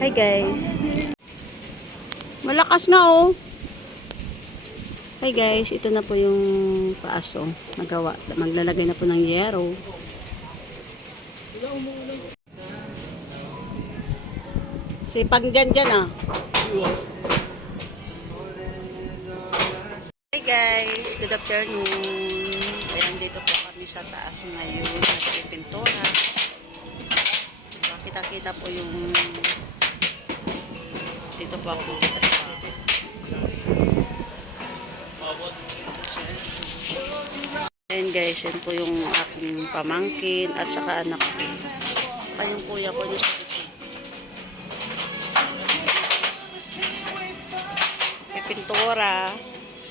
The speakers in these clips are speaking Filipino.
Hi guys. Malakas nga oh. Hi guys, ito na po yung paaso. Nagawa. Maglalagay na po ng yero. Sipag dyan ah. Hi guys, good afternoon. Ayan, dito po kami sa taas ngayon. Nagpipintura. Kita-kita po yung dito po ako. Ayan guys, yan po yung aking pamangkin at saka anak ko. Saka yung kuya ko yung pintura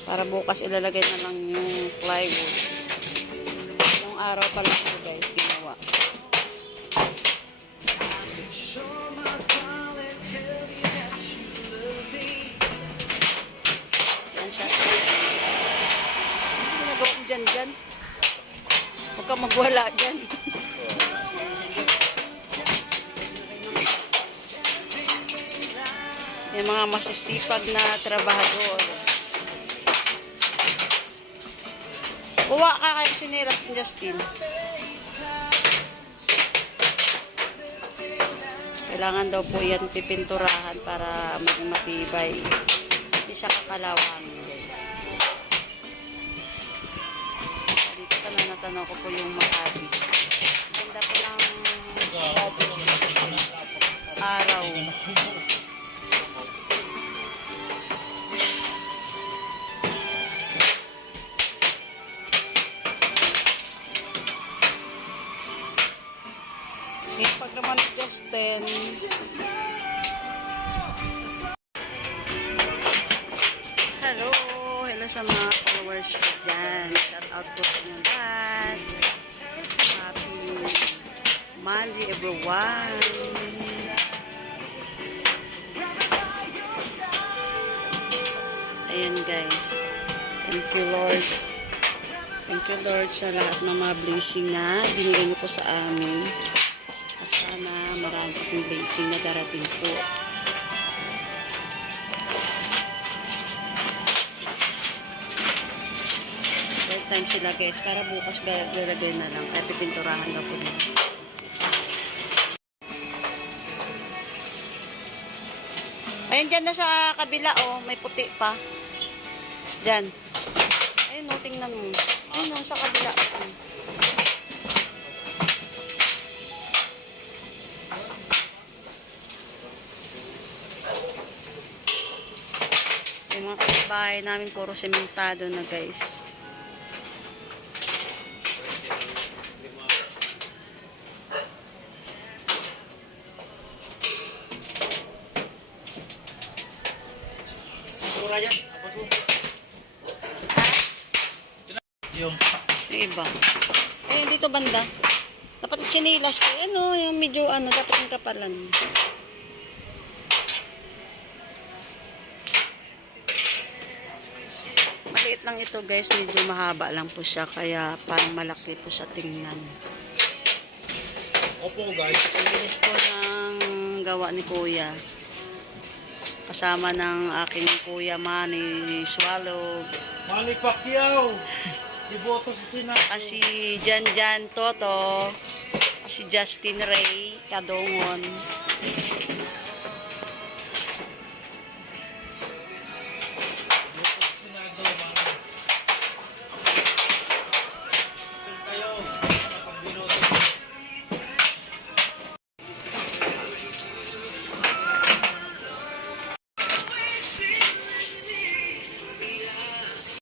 para bukas ilalagay na lang yung plywood. Yung araw pa lang po guys ginawa. Yan siya. Ano ginagawa ko dyan? Huwag ka magwala dyan. Yung mga masisipag na trabahador. Kuha ka kayo siniras ni Justin. Kailangan daw po yan pipinturahan para maging matibay. Hindi siya kakalawangin. Dito tanong ko po yung Makati. Ganda po ng araw. Pag naman Justin. Hello sa mga followers ko dyan. Shout out po sa inyo lahat. Happy Monday everyone. Ayan guys. Thank you Lord. Thank you Lord sa lahat ng mga blessing na binigay niyo po sa amin. At sana marami pong blessing na darating po. Third time sila guys, para bukas galagay na lang. Kaya pipinturahan daw po nila. Ayun dyan na sa kabila oh, may puti pa. Dyan. Ayun oh, tingnan mo. Ayun oh, sa kabila. Yung mga bahay namin puro sementado na guys. Yung iba. Ayun dito banda. Dapat chinilas ko. Ano, yung medyo dapat yung kapalan. Maliit lang ito guys, medyo mahaba lang po siya kaya parang malaki po sa tingnan. Opo guys. Ang bilis po ng gawa ni Kuya. Kasama ng aking Kuya Manny Swallow. Manny Pacquiao. Iboto sa Senado. Si Jan Toto. Si Justin Ray Kadongon.